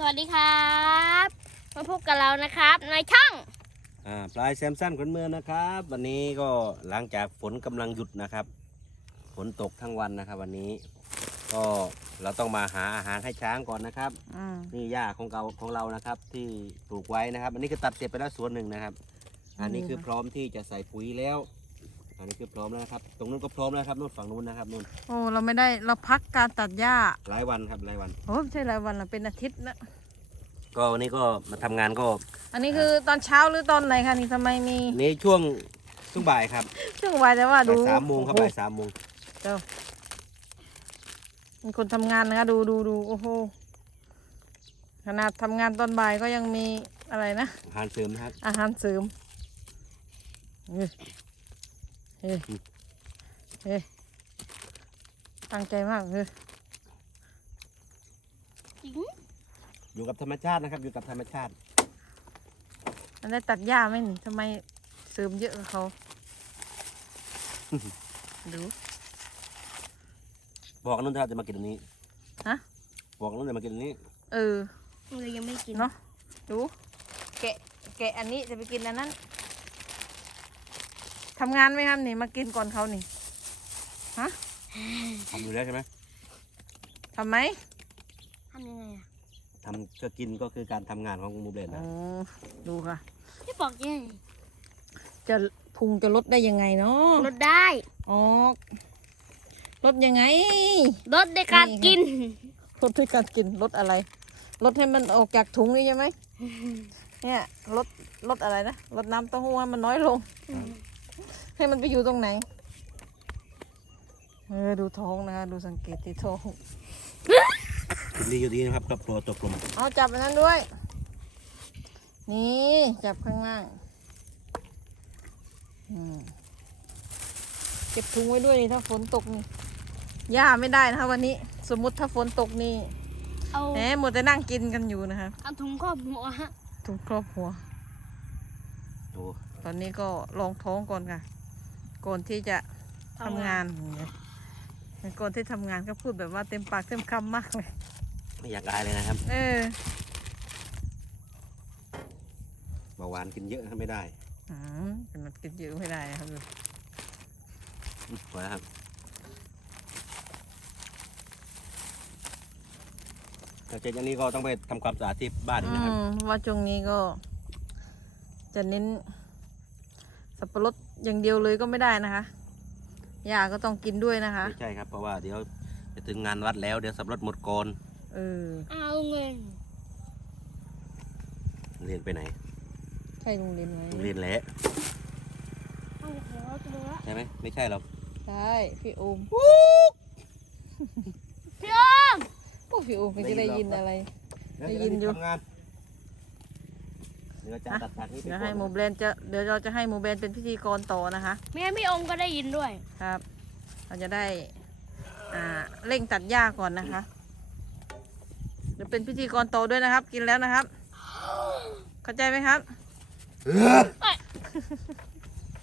สวัสดีครับ มาพบกับเรานะครับ ในช่องอ่าปลายแซมสันขนเมืองนะครับ วันนี้ก็หลังจากฝนกำลังหยุดนะครับ ฝนตกทั้งวันนะครับ วันนี้ ก็เราต้องมาหาอาหารให้ช้างก่อนนะครับ อืมนี่หญ้าของเราของเรานะครับ ที่ปลูกไว้นะครับ อันนี้คือตัดเสร็จไปแล้วส่วนหนึ่งนะครับ อันนี้คือพร้อมที่จะใส่ปุ๋ยแล้ว อันนี้คือพร้อมแล้วนะครับ ตรงนู้นก็พร้อมแล้วครับนู่นฝั่งนู้นนะครับนู่นโอ้เราไม่ได้เราพักการตัดหญ้าหลายวันครับหลายวัน โอ้ไม่ใช่หลายวันละเป็นอาทิตย์ละก็วันนี้ก็มาทำงานก็ อันนี้คือตอนเช้าหรือตอนไหนคะนี่ทำไมมีนี่ช่วงช่วงบ่ายครับช่วงวัยแต่ว่าดูบ่ายสามโมงครับโอ้บ่ายสามโมงเจ้ามีคนทำงานนะคะดูดูดูโอ้โหขนาดทำงานตอนบ่ายก็ยังมีอะไรนะ อาหารเสริมนะครับอาหารเสริมเฮ้ย เฮ้ยเฮ้ยตั้งใจมากเฮ้ยจริงอยู่กับธรรมชาตินะครับ อยู่กับธรรมชาติอันได้ตัดหญ้าไหมนี่ทำไมเสริมเยอะกับเขา ดูบอกนุ่นถ้าจะมากินอันนี้ ฮะ บอกนุ่นจะมากินอันนี้ เออ เลยยังไม่กินเนาะดู แกะ แกะอันนี้จะไปกินอันนั้น ทำงานไหมครับนี่ มากินก่อนเขานี่ ฮะทำอยู่แล้วใช่ไหมทำไหมทำยังไงอะทำก็กินก็คือการทำงานของมูเบนอ๋นะอดูค่ะ พี่บอกยังไงจะพุงจะลดได้ยังไงเนาะลดได้อ๋อลดยังไง ลดในการกิน ลดด้วยการกินลดอะไร ลดให้มันออกจากถุงนี่ใช่ไหม เนี่ยลดลดอะไรนะลดน้ำเต้าหู้ให้มันน้อยลง ให้มันไปอยู่ตรงไหน เออ ดูท้องนะคะ ดูสังเกตที่ท้อง กินดีอยู่ดีนะครับกับตัวตัวกลมเอาจับอันนั้นด้วย นี่จับข้างล่างอืมเก็บถุงไว้ด้วยนี่ถ้าฝนตกนี่ย่าไม่ได้นะคะวันนี้ สมมุติถ้าฝนตกนี่เอาแหมหมดแต่นั่งกินกันอยู่นะคะเอาถุงครอบหัวฮะทุกครอบครัวโอ้ตอนนี้ก็ลองท้องก่อนค่ะ ก่อนที่จะทำงานเนี่ยก่อนที่ทำงานก็พูดแบบว่าเต็มปากเต็มคำมากเลย ไม่อยากอายเลยนะครับ เออเบาหวานกินเยอะนะไม่ได้อืมแต่มันกินเยอะไม่ได้นะครับอืมพอแล้วครับหลังจากนี้ก็ต้องไปทำความสะอาดที่บ้านอีกอืนะครับมว่าช่วงนี้ก็ จะเน้น สับปะรดอย่างเดียวเลยก็ไม่ได้นะคะยาก็ต้องกินด้วยนะคะ ไม่ใช่ครับเพราะว่าเดี๋ยวจะถึงงานวัดแล้วเดี๋ยวสับรถหมดก่อนเออเอาเงินเรียนไปไหนใช่โรงเรียนไหมโรงเรียนแหละเอาหัวตัวใช่ไหมไม่ใช่หรอกใช่พี่โอมพี่อ้อมโอ้พี่โอมไม่ได้ยินอะไร ได้ยินอยู่ ทำงานเดี๋ยวจะตัดตัดนี้ไปเดี๋ยวก่ให้อนโมเบนจะเดี๋ยวเราจะให้โมเบนเป็นพิธีกรต่อนะคะแม่พี่อมก็ได้ยินด้วย ครับ เราจะได้ อ่าเร่งตัดหญ้าก่อนนะคะเดี๋ยวเป็นพิธีกรต่อด้วยนะครับ กินแล้วนะครับ เข้าใจไหมครับ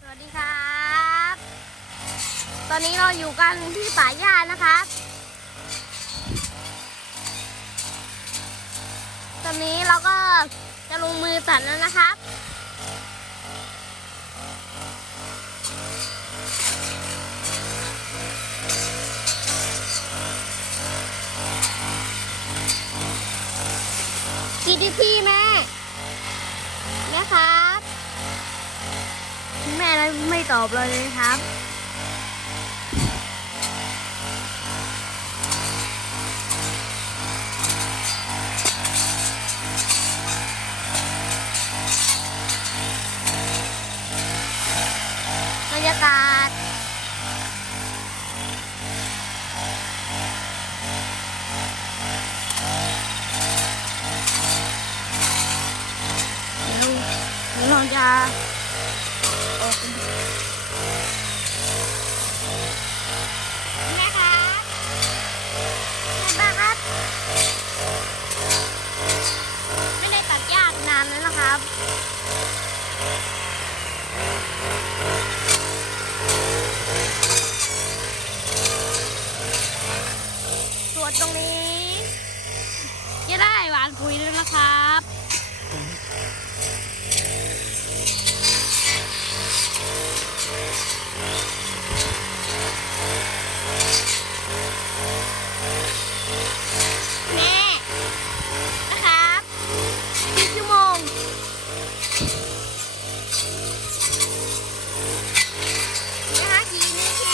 สวัสดีครับ ตอนนี้เราอยู่กันที่ป่าหญ้านะครับ ตอนนี้เราก็ จะลงมือตัดแล้วนะครับ กี่ทีพี่แม่ แม่ครับ แม่ไรไม่ตอบเลยนะครับ รยากาศเดี๋ยวเดี๋ยวเราจะออกกันแม่ครับแม่ครับ ไม่ได้ตัดหญ้านานแล้วนะครับ ส่วนตรงนี้ จะได้หวาน คุยด้วยนะครับ แม่นะครับกี่ชั่วโมงนะคะกี่นาที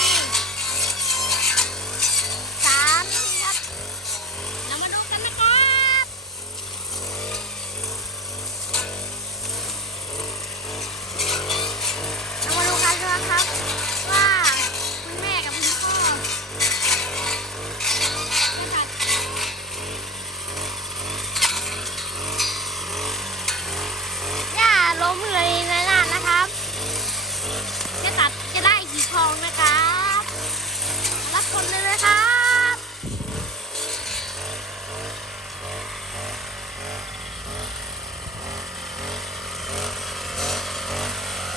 สามนาทีครับ เรามาดูกันนะครับเรามาดูกันนะครับ ว่าคุณแม่กับคุณพ่อจะตัดย่าล้มเลยในนาดนะครับ จะตัดจะได้กี่ทองนะครับ รับชมเลยนะครับ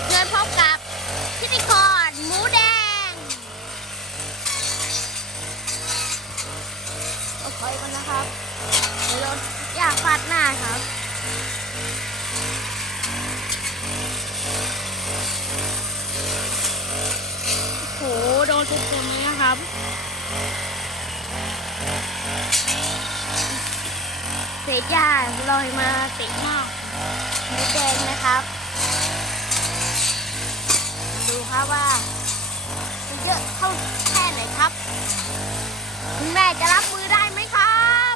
เชิญพบกับพิธีกรหมูแดงเราคอยกันนะครับ เดี๋ยวเราอยากฟาดหน้าครับ โห โดนเต็ม ๆเลยนะครับเศษหญ้าลอยมาเตะหน้าหมูแดงนะครับ ดูครับว่ามันเยอะเท่าแค่ไหนครับ คุณแม่จะรับมือได้ไหมครับ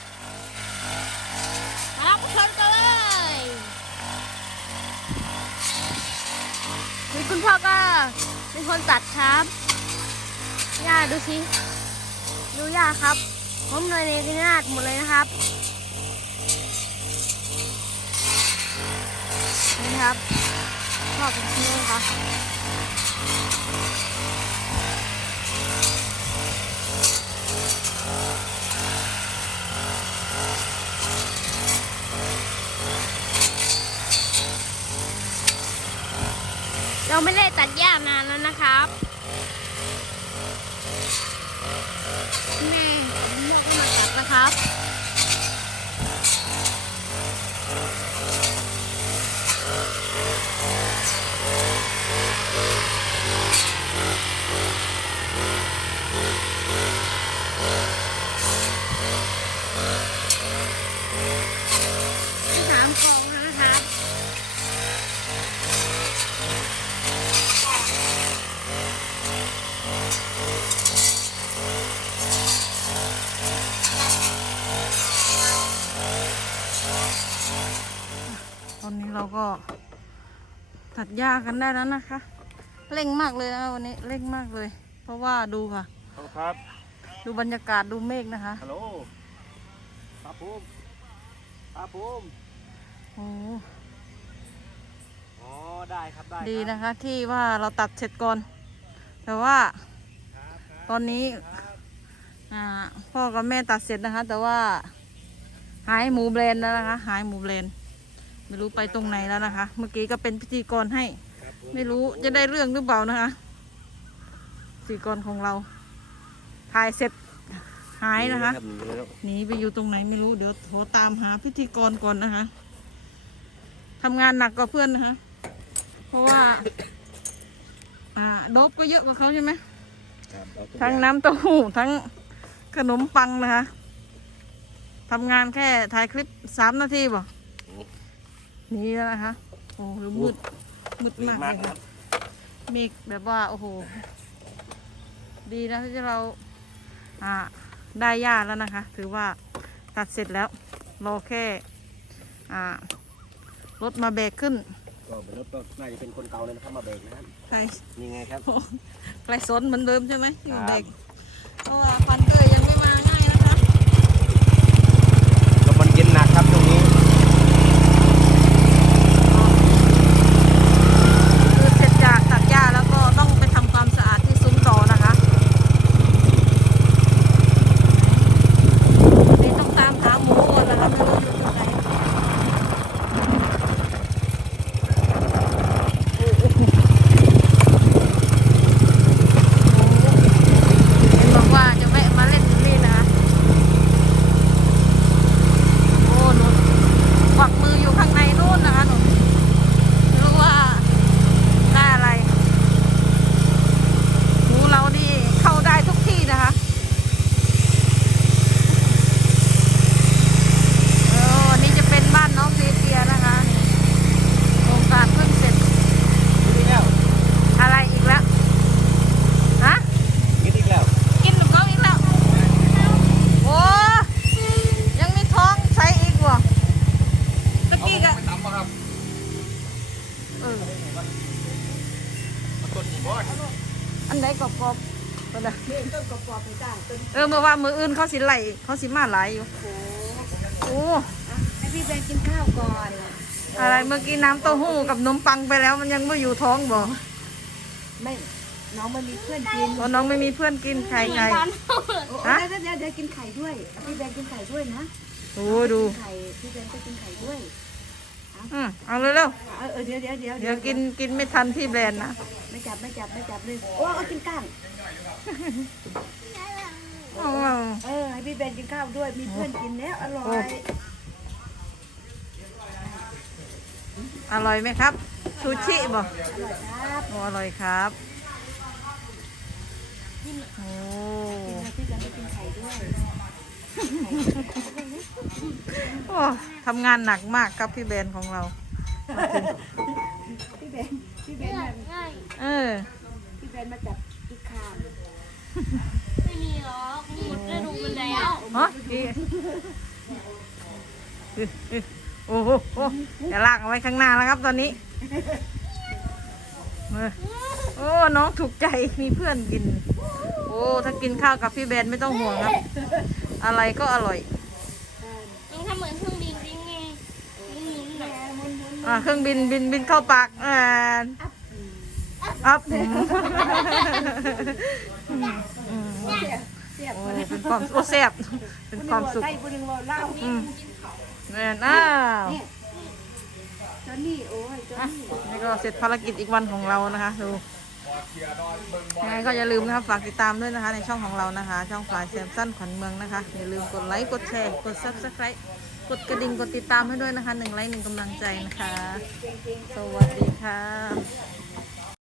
มารับชมกันเลยนี่คุณพ่อก็เป็นคนตัดครับ ย่าดูสิดูย่าครับผมเลยในที่นาดหมดเลยนะครับนี่ครับพ่อเป็นที่นี่ครับเราไม่ได้ตัดหญ้านานแล้วนะครับ แม่ผมอยากมาตัดนะ ครับ สามคลองแล้วนะครับ ตอนนี้เรา ก็ตัดหญ้ากันได้แล้วนะคะ เร่งมากเลยนะวันนี้เร่งมากเลย เพราะว่าดูค่ะ ครับ ดูบรรยากาศดูเมฆนะคะฮัลโหลครับผมครับผมโอ้อ๋อได้ครับได้ดีครับนะคะที่ว่าเราตัดเสร็จก่อน แต่ว่าครับครับตอนนี้อ่าพ่อกับแม่ตัดเสร็จนะคะ แต่ว่าหายหมูเบรนแล้วนะคะ หายหมูเบรน ไม่รู้ไปตรงไหนแล้วนะคะ เมื่อกี้ก็เป็นพิธีกรให้ครับผมไม่รู้จะได้เรื่องหรือเปล่านะคะพิธีกรของเราถ่ายเสร็จหายนะคะรับหนีแล้วหนีไปอยู่ตรงไหนไม่รู้เดี๋ยวโทรตามหาพิธีกรก่อนนะคะทำงานหนักกว่าเพื่อนนะคะ เพราะว่า อ่าโดบก็เยอะกว่าเขาใช่ไหมครับเอาทุกทั้งอย่างน้ำเต้าหู้ทั้งขนมปังนะคะทำงานแค่ถ่ายคลิปสามนาทีบ่ห นี่แล้วนะคะ โอ้โหมืดมืดรีบมากมาเลกยคค่ะรับมีแบบว่า โอ้โห ดีนะที่เรา อ่า ได้หญ้าแล้วนะคะ ถือว่าตัดเสร็จแล้ว รอแค่ อ่ารถมาแบกขึ้น ก็เป็นรถก็น่าจะเป็นคนเก่าเลยนะครับมาเบรกนะครับใครนี่ไงครับใครสนเหมือนเดิมใช่ไหมที่มาแบกครับเพราะว่าฟันเกยยังไม่มาง่ายนะคะ ลมมันเย็นหนักครับตรงนี้ คือเสร็จจากตัดหญ้าแล้วก็ต้องไปทำความสะอาดที่ซุ้มต่อนะคะนี่ต้องตามหาหมูก่อนนะคะไม่รู้อยู่ที่ไหนเห็นบอกว่าจะแวะมาเล่น กรอบก็ได้ๆนี่ต้นกรอบๆไปจ้าต้นเออเมื่อว่ามืออื่นเขาสิไหลเขาสิมาหลายอยู่โอ้โอ้อะให้พี่แบงกินข้าวก่อนอะไรเมื่อกี้น้ำเต้าหู้กับนมปังไปแล้ว มันยังไม่อยู่ท้องบ่ไม่น้องมันมีเพื่อนกินเพราะน้องไม่มีเพื่อนกินไข่ไก่โอ้ฮะเดี๋ยวเดี๋ยวเดี๋ยวกินไข่ด้วยพี่แบงกินไข่ด้วยนะโอ้ดูกินไข่พี่แบงก็กินไข่ด้วยอืมเอาเร็วเออเออเดี๋ยวเดี๋ยวเดี๋ยวๆเดี๋ยวกินกินไม่ทันพี่แบรนด์นะไม่ จับไม่จับไม่จับเลยโอ้เอากินก้างอ๋อเออให้พี่แบงกินข้าวด้วย มีเพื่อนกินแล้วอร่อโอ้ยอร่อยไหมครับ ซูชิบ่อร่อยครับโอ้อร่อยครับโอ้กินแล้วพี่แบงก็กินไข่ด้วยโอ้ทำงานหนักมากครับพี่แบรนด์ของเรา พี่แบง พี่แบงมาเออ พี่แบงมาจับอีกคางไม่มีหรอกหมดฤดูมันแล้วฮะอีโอ้โหโอ้จะลากเอาไว้ข้างหน้าแล้วครับตอนนี้เออโอ้ น้องถูกใจ มีเพื่อนกิน โอ้ ถ้ากินข้าวกับพี่แบนไม่ต้องห่วงครับ อะไรก็อร่อย ยังทำเหมือนเครื่องบินจริงไงหมุนๆแบบ อ่าเครื่องบินบินบินเข้าปากอ่าอัพอืมอืมเสียบโอ้เป็นความโอ้แซ่บเป็นความสุขใส่คนหนึ่งรอเล่าอืมแม่นอ้าวเนี่ยจอนนี่โอ้ยจอนนี่นี่ก็เสร็จภารกิจอีกวันของเรานะคะดูยังไงก็อย่าลืมนะครับฝากติดตามด้วยนะคะในช่องของเรานะคะ ช่องฝายแซมสั้นขวัญเมืองนะคะ อย่าลืมกดไลค์ กดแชร์ กด subscribe กดกระดิ่งกดติดตามให้ด้วยนะคะหนึ่งไลค์หนึ่งกำลังใจนะคะ สวัสดีค่ะ